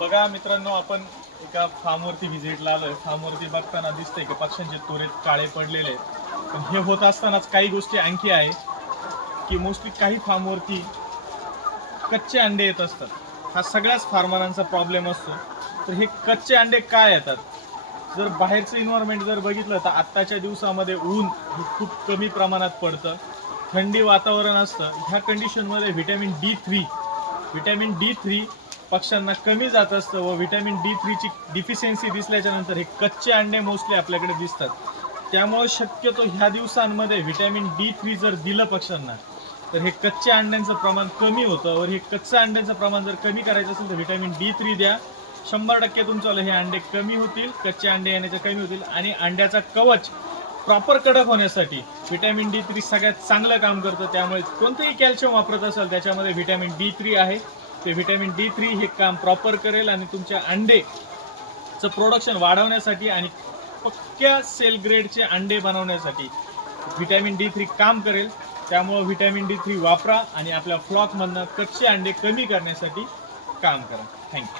बघा मित्रांनो आपण एका फार्मवरती व्हिजिटला आलोय. फार्मवरती बघताना दिसतंय की पक्ष्यांचे तोरे काळे पडलेले आहेत. पण हे होत असतानाच काही गोष्टी आणखी आहे की मोस्टली काही फार्मवरती कच्चे अंडे येत असतात. हा सगळ्याच फार्मरांचा प्रॉब्लेम असतो. तर हे कच्चे अंडे काय येतात? जर बाहेरचं इन्व्हायरमेंट जर बघितलं तर आत्ताच्या दिवसामध्ये ऊन हे खूप कमी प्रमाणात पडतं. थंडी वातावरण असतं. ह्या कंडिशनमध्ये vitamin D three vitamin D three पक्ष्यांना कमी जात असतं व व्हिटॅमिन डी थ्रीची डिफिशियन्सी दिसल्याच्यानंतर हे कच्चे अंडे मोस्टली आपल्याकडे दिसतात. त्यामुळं शक्यतो ह्या दिवसांमध्ये व्हिटॅमिन डी थ्री जर दिलं पक्ष्यांना तर हे कच्च्या अंड्यांचं प्रमाण कमी होतं वर हे कच्च्या अंड्यांचं प्रमाण जर कमी करायचं असेल तर व्हिटॅमिन डी थ्री द्या. शंभर टक्के तुमचं हे अंडे कमी होतील कच्चे अंडे येण्याचे कमी होतील आणि अंड्याचा कवच प्रॉपर कडक होण्यासाठी व्हिटॅमिन डी थ्री सगळ्यात चांगलं काम करतं. त्यामुळे कोणतंही कॅल्शियम वापरत असाल त्याच्यामध्ये व्हिटॅमिन डी थ्री आहे. ते व्हिटॅमिन डी थ्री हे काम प्रॉपर करेल आणि तुमच्या अंडेचं प्रोडक्शन वाढवण्यासाठी आणि पक्क्या सेल ग्रेडचे अंडे बनवण्यासाठी व्हिटॅमिन डी थ्री काम करेल. त्यामुळं व्हिटॅमिन डी थ्री वापरा आणि आपल्या फ्लॉकमधनं कच्चे अंडे कमी करण्यासाठी काम करा. थँक्यू